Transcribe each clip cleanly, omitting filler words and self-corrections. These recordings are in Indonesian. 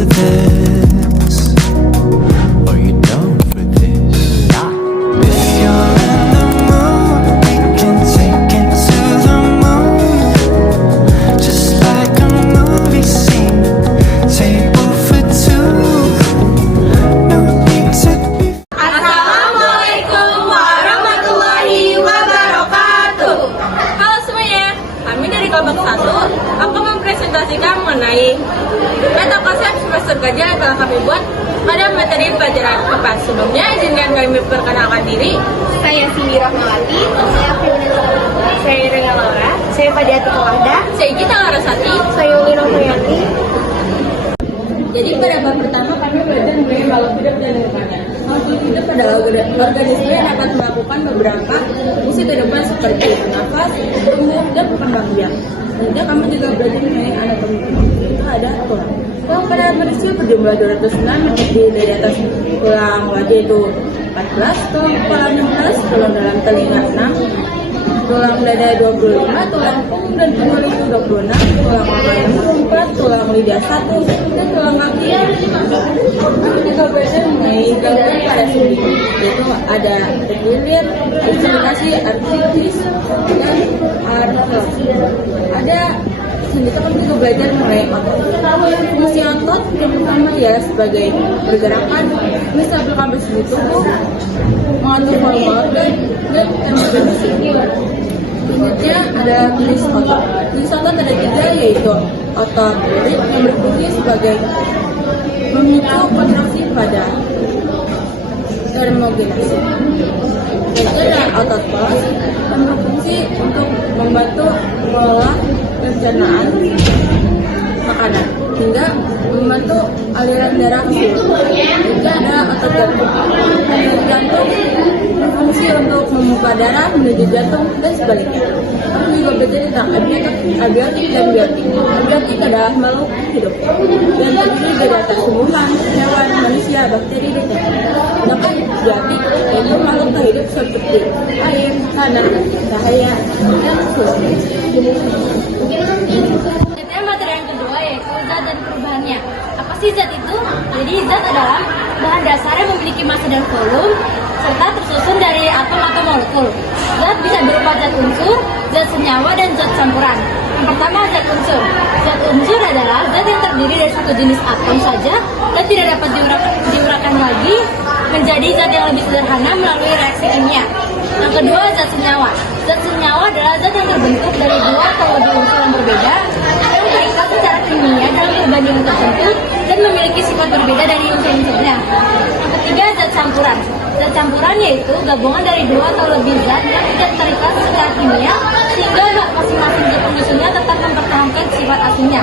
for this? Are you down for this? If you're in the mood, we can take it to the moon. Just like a movie scene, table for two. No need to be. Assalamualaikum warahmatullahi wabarakatuh. Halo semuanya, kami dari kelompok 1 akan mempresentasikan mengenai meta konsep semester gajah yang telah kami buat pada materi pelajaran keempat. Sebelumnya izinkan kami memperkenalkan diri. Saya Cindy Rahmawati, saya Fiona, saya Rena Laura, saya Fadiati Kawahda, Saya Gita Larasati. saya Uli Rohayati. Jadi pada bab pertama kami belajar mengenai makhluk hidup dan lingkungannya. Makhluk hidup adalah organisme yang dapat melakukan beberapa fungsi kehidupan seperti bernafas, tumbuh, dan berkembang biak. Kemudian kami juga belajar mengenai anatomi tubuh, yaitu ada tulang. Tulang pada manusia berjumlah 206 yang terdiri dari atas tulang wajah itu 14, tulang kepala 16, tulang dalam telinga 6, tulang dada 25, tulang punggung dan punggung itu 26, tulang mata 64, tulang lidah 1, dan tulang kaki. Kami juga belajar mengenai gangguan pada sendi, yaitu ada equilibrium, artikulasi, artritis, dan artros. Ada selanjutnya kami juga belajar mengenai otot. Fungsi otot yang pertama ya sebagai pergerakan, menstabilkan posisi tubuh, mengatur volume organ, dan termogenesi. Selanjutnya ada jenis otot. Jenis otot ada 3, yaitu otot lirik yang berfungsi sebagai memicu kontraksi pada termogenesi. Selanjutnya ada otot polos yang berfungsi untuk membantu mengolah pencernaan makanan hingga membantu aliran darah. Juga ada otot jantung. Otot jantung berfungsi untuk memompa darah menuju jantung dan sebaliknya. Kami juga belajar tentang abiotik dan biotik. Abiotik adalah makhluk hidup yang terdiri dari atas tumbuhan, hewan, manusia, bakteri, dan nyamuk. Sedangkan biotik yaitu makhluk hidup seperti air, tanah, cahaya, dan suhu. Materi yang kedua yaitu zat dan perubahannya. Apa sih zat itu? Jadi zat adalah bahan dasar yang memiliki massa dan volume serta tersusun dari atom atau molekul. Zat bisa berupa zat unsur, zat senyawa, dan zat campuran. Yang pertama zat unsur. Zat unsur adalah zat yang terdiri dari satu jenis atom saja dan tidak dapat diuraikan lagi menjadi zat yang lebih sederhana melalui reaksi kimia. Yang kedua zat senyawa. Zat senyawa adalah zat yang terbentuk dari 2 atau lebih unsur yang berbeda yang terikat secara kimia dalam perbandingan tertentu dan memiliki sifat berbeda dari unsur-unsurnya. Yang ketiga zat campuran. Zat campuran yaitu gabungan dari 2 atau lebih zat yang tidak terikat secara kimia sehingga masing-masing zat penyusunnya tetap mempertahankan sifat aslinya.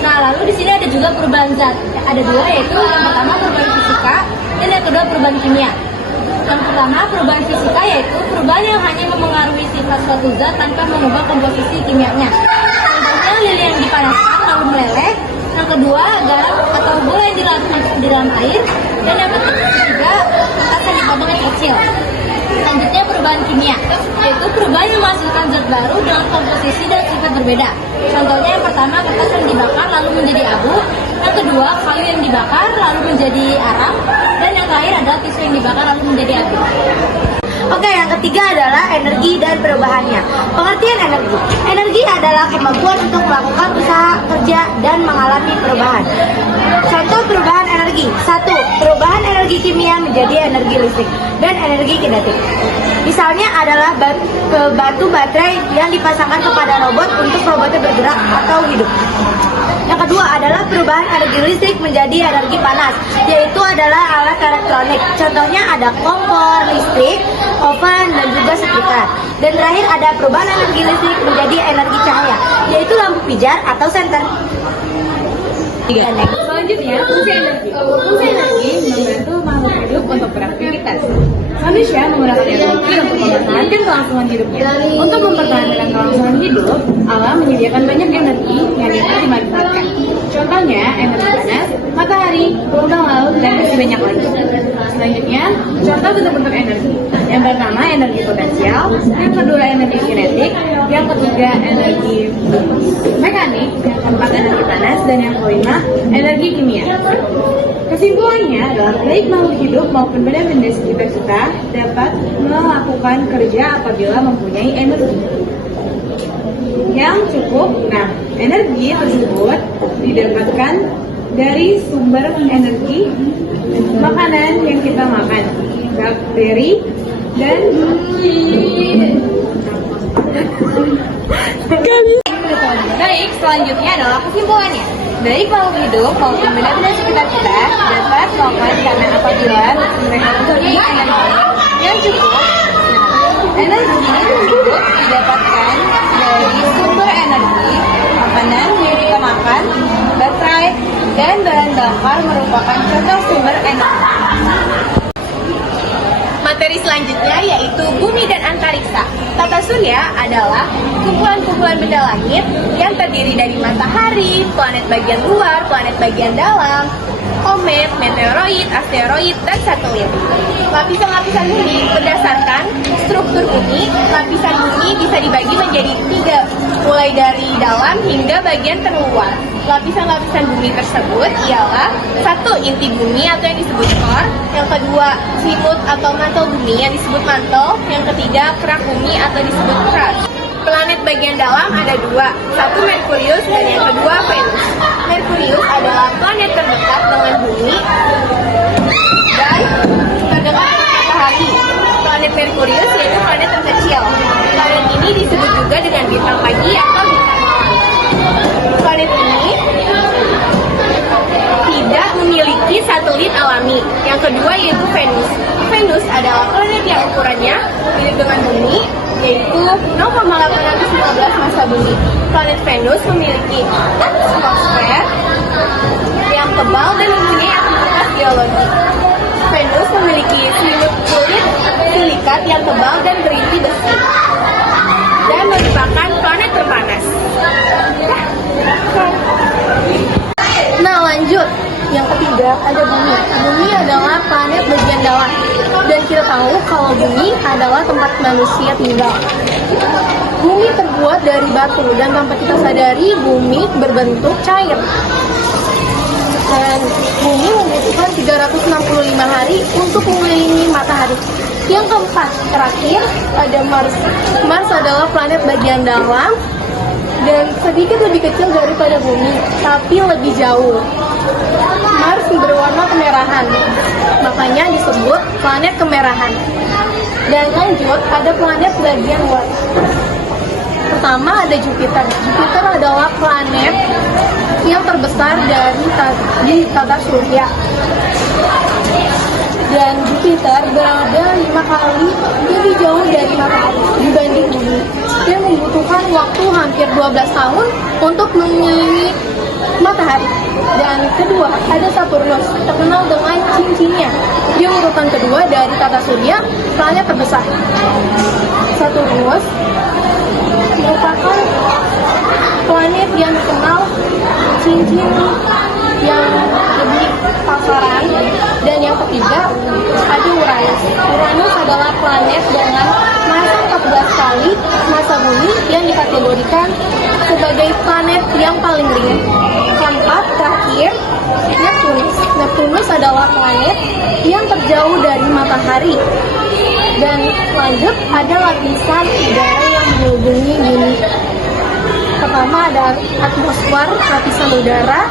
Nah, lalu di sini ada juga perubahan zat. Ada 2 yaitu yang pertama perubahan fisika dan yang kedua perubahan kimia. Yang pertama perubahan fisika yaitu perubahan yang hanya memengaruhi sifat suatu zat tanpa mengubah komposisi kimianya. Contohnya lilin yang dipanaskan lalu meleleh. Yang kedua garam atau gula yang dilarutkan di dalam air. Dan yang ketiga kertas yang dipotong kecil. Selanjutnya perubahan kimia yaitu perubahan yang menghasilkan zat baru dengan komposisi dan sifat berbeda. Contohnya yang pertama kertas yang dibakar lalu menjadi abu. Yang kedua kayu yang dibakar lalu menjadi arang. Dan yang terakhir adalah tisu yang dibakar lalu menjadi abu. Oke, yang ketiga adalah energi dan perubahannya. Pengertian energi. Energi adalah kemampuan untuk melakukan usaha kerja dan mengalami perubahan. Contoh perubahan energi. 1. Perubahan energi kimia menjadi energi listrik dan energi kinetik. Misalnya adalah batu baterai yang dipasangkan kepada robot untuk robotnya bergerak atau hidup. Yang kedua adalah perubahan energi listrik menjadi energi panas, yaitu adalah alat elektronik. Contohnya ada kompor listrik, oven, dan juga setrika. Dan terakhir ada perubahan energi listrik menjadi energi cahaya, yaitu lampu pijar atau senter. Selanjutnya, fungsi energi. Fungsi energi membantu makhluk hidup untuk beraktivitas. Manusia menggunakan energi untuk mempertahankan kelangsungan hidupnya. Untuk mempertahankan kelangsungan hidup, alam menyediakan banyak energi yang dapat dimanfaatkan. Contohnya, energi panas, matahari matahari, gelombang laut, dan masih banyak lagi. Selanjutnya, contoh bentuk-bentuk energi. Yang pertama, energi potensial. Yang kedua, energi kinetik. Yang ketiga, energi mekanik. Yang keempat, energi panas. Dan yang kelima, energi kimia. Kesimpulannya adalah baik makhluk hidup maupun benda-benda sekitar kita dapat melakukan kerja apabila mempunyai energi yang cukup. Nah, energi tersebut didapatkan dari sumber energi makanan yang kita makan, bakteri, dan Baik, selanjutnya adalah kesimpulannya. Baik makhluk hidup maupun benda-benda sekitar kita dapat melakukan karena apabila mereka mempunyai energi yang cukup. Energi tersebut didapatkan dari sumber energi makanan yang kita makan, baterai, dan bahan bakar merupakan contoh sumber energi. Materi selanjutnya yaitu bumi dan antariksa. Tata surya adalah kumpulan-kumpulan benda langit yang terdiri dari matahari, planet bagian luar, planet bagian dalam, komet, meteoroid, asteroid, dan satelit. Lapisan-lapisan bumi berdasarkan struktur bumi, lapisan bumi bisa dibagi menjadi 3, mulai dari dalam hingga bagian terluar. Lapisan-lapisan bumi tersebut ialah 1. Inti bumi atau yang disebut core, yang kedua selimut atau mantel bumi yang disebut mantel, yang ketiga kerak bumi atau disebut crust. Planet bagian dalam ada 2, 1 Merkurius dan yang kedua Venus. Merkurius adalah planet terdekat dengan bumi dan terdekat dengan matahari. Planet Merkurius yaitu planet terkecil. Planet ini disebut juga dengan bintang pagi atau bintang malam. Planet ini tidak memiliki satelit alami. Yang kedua yaitu Venus. Venus adalah planet yang ukurannya mirip dengan bumi, yaitu 0,815 massa bumi. Planet Venus memiliki atmosfer yang tebal dan mempunyai aktivitas geologi. Venus memiliki selimut kulit silikat yang tebal dan berinti besi, dan merupakan planet terpanas. Nah, lanjut. Yang ketiga ada bumi. Bumi adalah planet bagian dalam. Dan kita tahu kalau bumi adalah tempat manusia tinggal. Bumi terbuat dari batu dan tanpa kita sadari bumi berbentuk cair. Dan bumi membutuhkan 365 hari untuk mengelilingi matahari. Yang keempat, terakhir ada Mars. Mars adalah planet bagian dalam dan sedikit lebih kecil daripada bumi, tapi lebih jauh. Mars berwarna kemerahan, makanya disebut planet kemerahan. Dan lanjut, ada planet bagian luar. Pertama ada Jupiter. Jupiter adalah planet yang terbesar di tata surya. Dan Jupiter berada 5 kali lebih jauh dari matahari dibanding bumi. Dia membutuhkan waktu hampir 12 tahun untuk mengelilingi matahari. Dan kedua, ada Saturnus, terkenal dengan cincinnya. Dia urutan kedua dari tata surya, planet terbesar. Saturnus merupakan planet yang dikenal cincin yang lebih pasaran. Dan yang ketiga ada Uranus. Uranus adalah planet dengan massa 14 kali massa bumi yang dikategorikan sebagai planet yang paling ringan. Keempat, terakhir, Neptunus. Neptunus adalah planet yang terjauh dari matahari. Dan lanjut, ada lapisan udara yang menghubungi bumi. Pertama ada atmosfer, lapisan udara.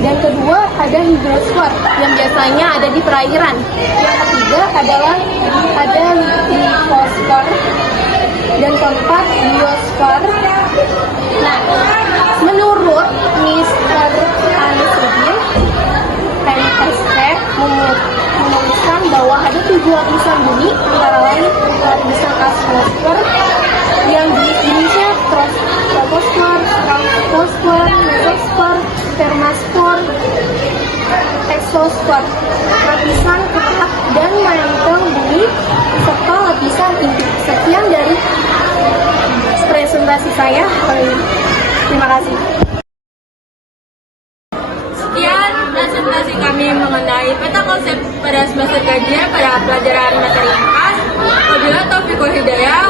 Dan kedua ada hidrosfer yang biasanya ada di perairan. Yang ketiga adalah ada litosfer. Dan keempat biosfer. Nah, menurut Mr. Anies Rudin, MST menuliskan bahwa ada 7 lapisan bumi, antara lain lapisan atmosfer yang jenisnya troposfer, stratosfer, mesosfer, thermosfer, exosfer, lapisan atap dan mantel bumi, serta lapisan inti. Sekian dari presentasi saya kali ini. Terima kasih. Sekian presentasi kami mengenai peta konsep pada semester kajian pada pelajaran materi IPA. Wabillahi taufiq wal hidayah.